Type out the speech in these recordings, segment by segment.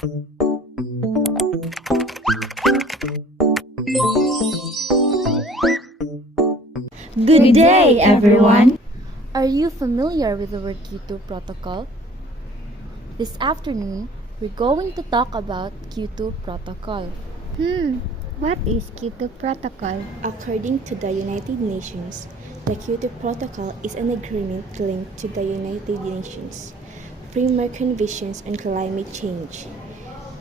Good day, everyone! Are you familiar with the word KYOTO Protocol? This afternoon, we're going to talk about KYOTO Protocol. What is KYOTO Protocol? According to the United Nations, the KYOTO Protocol is an agreement linked to the United Nations Framework Conventions on Climate Change,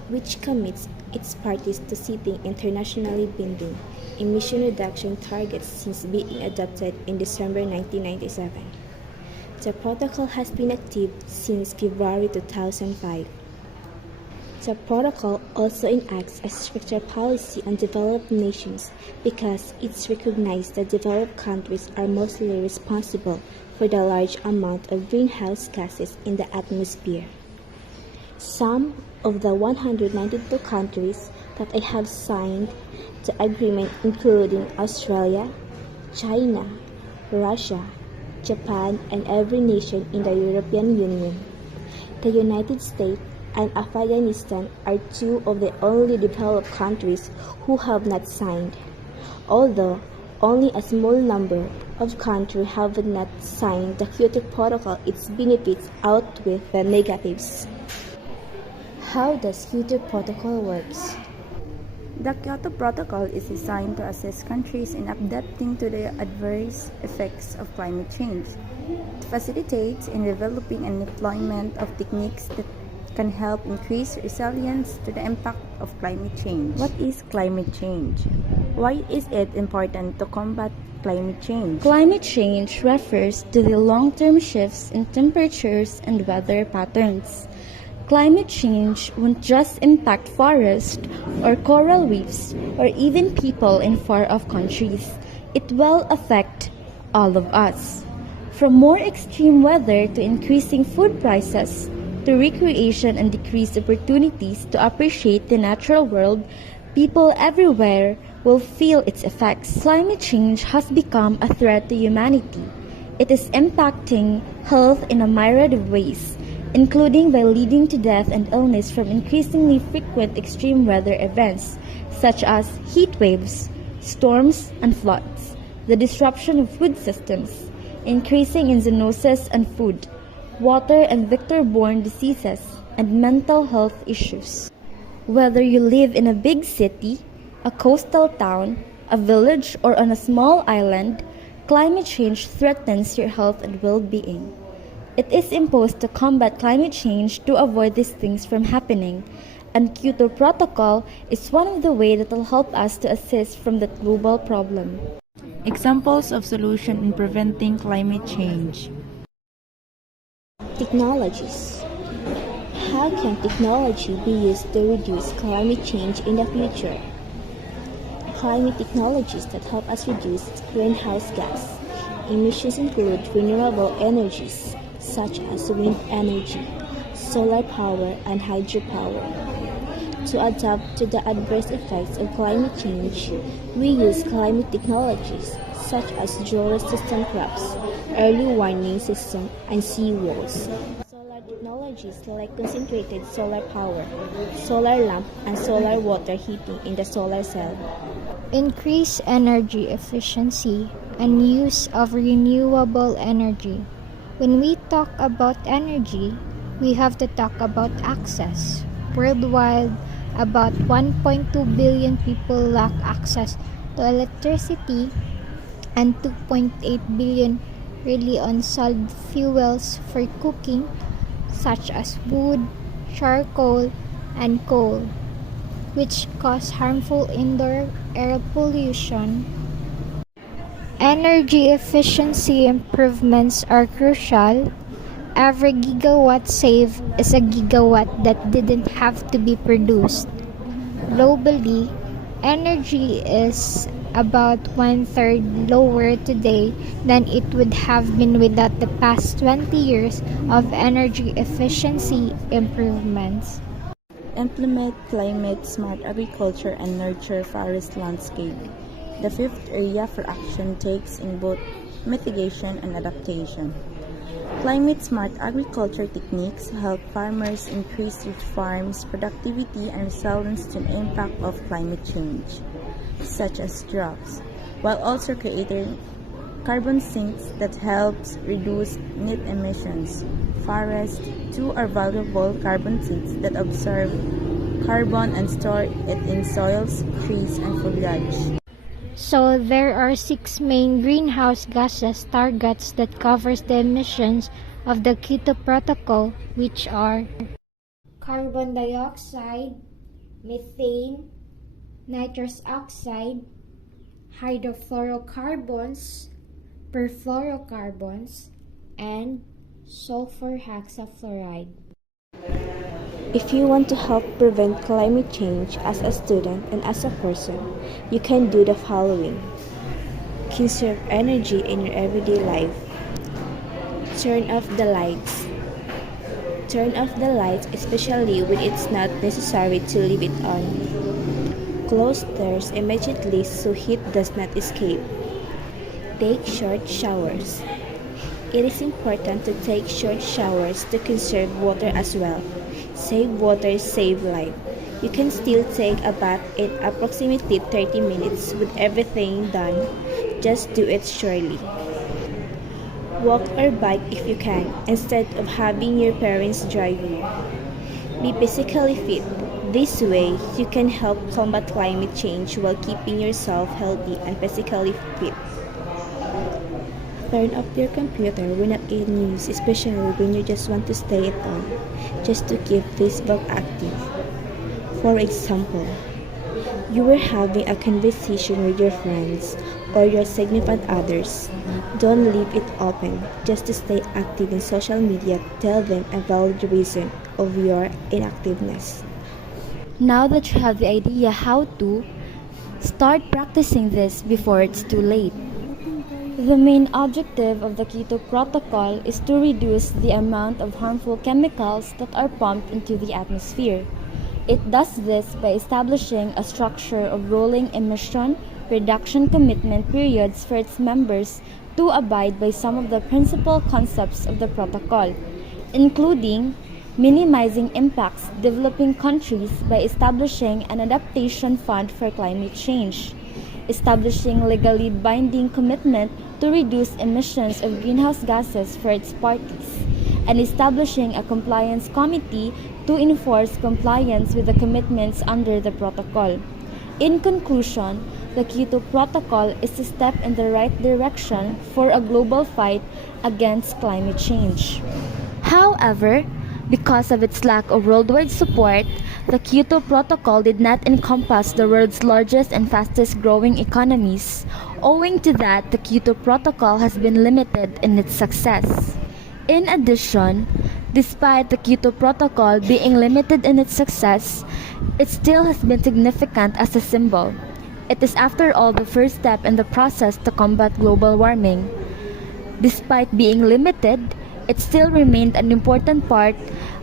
which commits its parties to setting internationally binding emission reduction targets since being adopted in December 1997. The protocol has been active since February 2005. The protocol also enacts a stricter policy on developed nations because it's recognized that developed countries are mostly responsible for the large amount of greenhouse gases in the atmosphere. Some of the 192 countries that have signed the agreement including Australia, China, Russia, Japan, and every nation in the European Union. The United States and Afghanistan are two of the only developed countries who have not signed, although only a small number of countries have not signed the KYOTO Protocol. Its benefits outweigh the negatives. How does KYOTO Protocol works? The Kyoto Protocol is designed to assist countries in adapting to the adverse effects of climate change. It facilitates in developing and deployment of techniques that can help increase resilience to the impact of climate change. What is climate change? Why is it important to combat climate change? Climate change refers to the long-term shifts in temperatures and weather patterns. Climate change won't just impact forests or coral reefs or even people in far-off countries. It will affect all of us. From more extreme weather to increasing food prices, to recreation and decreased opportunities to appreciate the natural world, people everywhere will feel its effects. Climate change has become a threat to humanity. It is impacting health in a myriad of ways, including by leading to death and illness from increasingly frequent extreme weather events such as heat waves, storms, and floods, the disruption of food systems, increasing in zoonosis and food, water and vector-borne diseases, and mental health issues. Whether you live in a big city, a coastal town, a village, or on a small island, climate change threatens your health and well-being. It is imposed to combat climate change to avoid these things from happening, and KYOTO Protocol is one of the ways that will help us to assist from that global problem. Examples of solution in preventing climate change. Technologies. How can technology be used to reduce climate change in the future? Climate technologies that help us reduce greenhouse gas emissions include renewable energies, such as wind energy, solar power, and hydropower. To adapt to the adverse effects of climate change, we use climate technologies such as drought-resistant crops, early warning system, and seawalls. Solar technologies like concentrated solar power, solar lamp, and solar water heating in the solar cell. Increase energy efficiency and use of renewable energy. When we talk about energy, we have to talk about access. Worldwide, about 1.2 billion people lack access to electricity and 2.8 billion rely on solid fuels for cooking, such as wood, charcoal, and coal, which cause harmful indoor air pollution. Energy efficiency improvements are crucial. Every gigawatt saved is a gigawatt that didn't have to be produced. Globally, energy is about 1/3 lower today than it would have been without the past 20 years of energy efficiency improvements. Implement climate-smart agriculture and nurture forest landscape. The fifth area for action takes in both mitigation and adaptation. Climate-smart agriculture techniques help farmers increase their farms' productivity and resilience to the impact of climate change, such as droughts, while also creating carbon sinks that helps reduce net emissions. Forests, too, are valuable carbon sinks that absorb carbon and store it in soils, trees, and foliage. So there are 6 main greenhouse gases targets that covers the emissions of the KYOTO Protocol, which are carbon dioxide, methane, nitrous oxide, hydrofluorocarbons, perfluorocarbons, and sulfur hexafluoride. If you want to help prevent climate change as a student and as a person, you can do the following. Conserve energy in your everyday life. Turn off the lights. Turn off the lights, especially when it's not necessary to leave it on. Close doors immediately so heat does not escape. Take short showers. It is important to take short showers to conserve water as well. Save water, save life. You can still take a bath in approximately 30 minutes with everything done. Just do it surely. Walk or bike if you can, instead of having your parents drive you. Be physically fit. This way, you can help combat climate change while keeping yourself healthy and physically fit. Turn off your computer when not in use, especially when you just want to stay at home, just to keep Facebook active. For example, you were having a conversation with your friends or your significant others. Don't leave it open. Just to stay active in social media, tell them a valid reason of your inactiveness. Now that you have the idea how to, start practicing this before it's too late. The main objective of the KYOTO Protocol is to reduce the amount of harmful chemicals that are pumped into the atmosphere. It does this by establishing a structure of rolling emission reduction commitment periods for its members to abide by some of the principal concepts of the protocol, including minimizing impacts developing countries by establishing an adaptation fund for climate change, establishing legally binding commitment to reduce emissions of greenhouse gases for its parties, and establishing a compliance committee to enforce compliance with the commitments under the protocol. In conclusion, the KYOTO Protocol is a step in the right direction for a global fight against climate change. However, because of its lack of worldwide support, the KYOTO Protocol did not encompass the world's largest and fastest growing economies. Owing to that, the KYOTO Protocol has been limited in its success. In addition, despite the KYOTO Protocol being limited in its success, it still has been significant as a symbol. It is after all the first step in the process to combat global warming. Despite being limited, it still remained an important part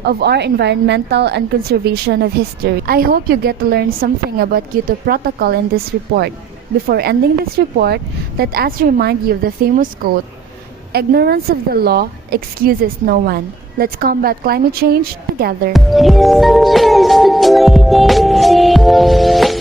of our environmental and conservation of history. I hope you get to learn something about KYOTO Protocol in this report. Before ending this report, let us remind you of the famous quote, "Ignorance of the law excuses no one." Let's combat climate change together. Yes, I'm just a fleeting thing.